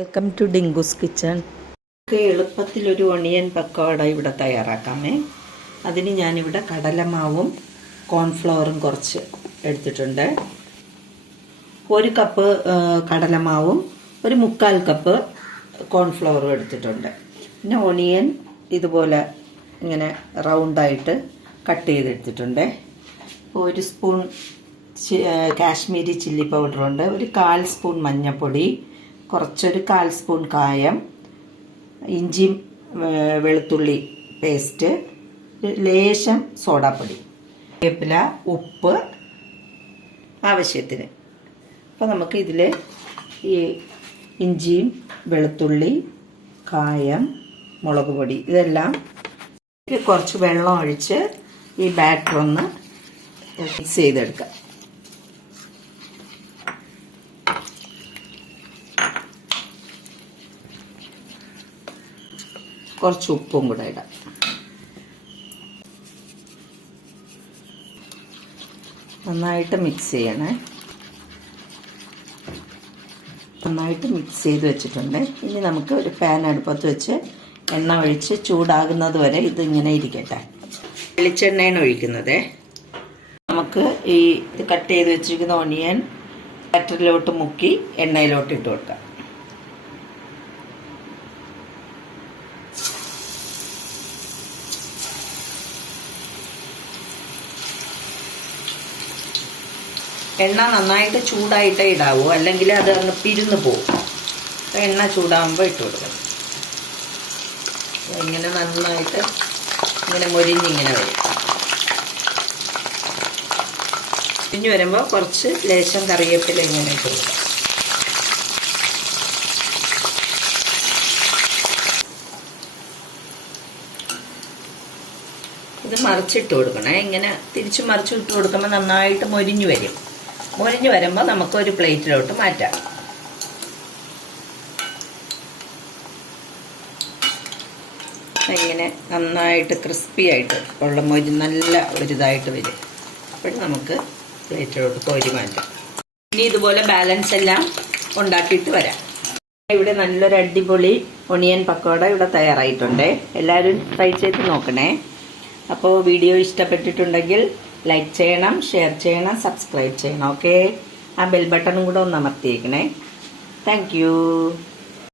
Welcome to Dinkoos kitchen. എളുപ്പത്തിലൊരു onion pakoda ഇവിടെ തയ്യാറാക്കാമേ. അതിന് ഞാനിവിടെ കടലമാവും കോൺഫ്ലവറും കുറച്ച് എടുത്തിട്ടുണ്ട്. 1 കപ്പ് കടലമാവും 1/4 കപ്പ് കോൺഫ്ലവറും എടുത്തിട്ടുണ്ട്. പിന്നെ ഒണിയൻ ഇതുപോലെ ഇങ്ങനെ റൗണ്ടായിട്ട് കട്ട് ചെയ്തെടുത്തിട്ടുണ്ട്. 1 സ്പൂൺ കാശ്മീരി ചില്ലി പൗഡറുണ്ട്. 1/4 സ്പൂൺ മഞ്ഞൾപ്പൊടി, കുറച്ചൊരു 1/4 സ്പൂൺ കായം, ഇഞ്ചി വെളുത്തുള്ളി പേസ്റ്റ്, ലേശം സോഡാപ്പൊടി, വേപ്പില, ഉപ്പ് ആവശ്യത്തിന്. അപ്പോൾ നമുക്ക് ഇതിൽ ഈ ഇഞ്ചിയും വെളുത്തുള്ളി, കായം, മുളക് പൊടി ഇതെല്ലാം കുറച്ച് വെള്ളം ഒഴിച്ച് ഈ ബാറ്റർ ഒന്ന് മിക്സ് ചെയ്തെടുക്കാം. കുറച്ച് ഉപ്പും കൂടെ ഇടാം. നന്നായിട്ട് മിക്സ് ചെയ്യണേ. നന്നായിട്ട് മിക്സ് ചെയ്ത് വെച്ചിട്ടുണ്ട്. ഇനി നമുക്ക് ഒരു പാൻ അടുപ്പത്ത് വെച്ച് എണ്ണ ഒഴിച്ച് ചൂടാകുന്നത് വരെ ഇതിങ്ങനെ ഇരിക്കട്ടെ. വെളിച്ചെണ്ണയാണ് ഒഴിക്കുന്നത്. നമുക്ക് ഈ ഇത് കട്ട് ചെയ്ത് വെച്ചിരിക്കുന്ന ഒണിയൻ ബാറ്ററിലോട്ട് മുക്കി എണ്ണയിലോട്ട് ഇട്ട് കൊടുക്കാം. എണ്ണ നന്നായിട്ട് ചൂടായിട്ടേ ഇടാവൂ, അല്ലെങ്കിൽ അത് അങ്ങ് പിരിഞ്ഞു പോകും. എണ്ണ ചൂടാകുമ്പോൾ ഇട്ട് കൊടുക്കണം. ഇങ്ങനെ നന്നായിട്ട് ഇങ്ങനെ മൊരിഞ്ഞിങ്ങനെ വരും. മൊരിഞ്ഞ് വരുമ്പോൾ കുറച്ച് ലേശം കറിവേപ്പില ഇങ്ങനെ ഇട്ട് കൊടുക്കാം. ഇത് മറിച്ചിട്ട് കൊടുക്കണേ. ഇങ്ങനെ തിരിച്ച് മറിച്ചിട്ട് കൊടുക്കുമ്പോൾ നന്നായിട്ട് മൊരിഞ്ഞു വരും. മൊരിഞ്ഞ് വരുമ്പോൾ നമുക്കൊരു പ്ലേറ്റിലോട്ട് മാറ്റാം. ഇങ്ങനെ നന്നായിട്ട് ക്രിസ്പി ആയിട്ട് ഉള്ള നല്ല ഒരിതായിട്ട് വരും. അപ്പോൾ നമുക്ക് പ്ലേറ്റിലോട്ട് കോരി മാറ്റാം. ഇനി ഇതുപോലെ ബാലൻസ് എല്ലാം ഉണ്ടാക്കിയിട്ട് വരാം. ഇവിടെ നല്ലൊരു അടിപൊളി ഒണിയൻ പക്കോട ഇവിടെ തയ്യാറായിട്ടുണ്ട്. എല്ലാവരും ട്രൈ ചെയ്ത് നോക്കണേ. അപ്പോൾ വീഡിയോ ഇഷ്ടപ്പെട്ടിട്ടുണ്ടെങ്കിൽ ലൈക്ക് ചെയ്യണം, ഷെയർ ചെയ്യണം, സബ്സ്ക്രൈബ് ചെയ്യണം. ഓക്കെ, ആ ബെൽ ബട്ടണും കൂടെ ഒന്ന് അമർത്തിയേക്കണേ. Thank you.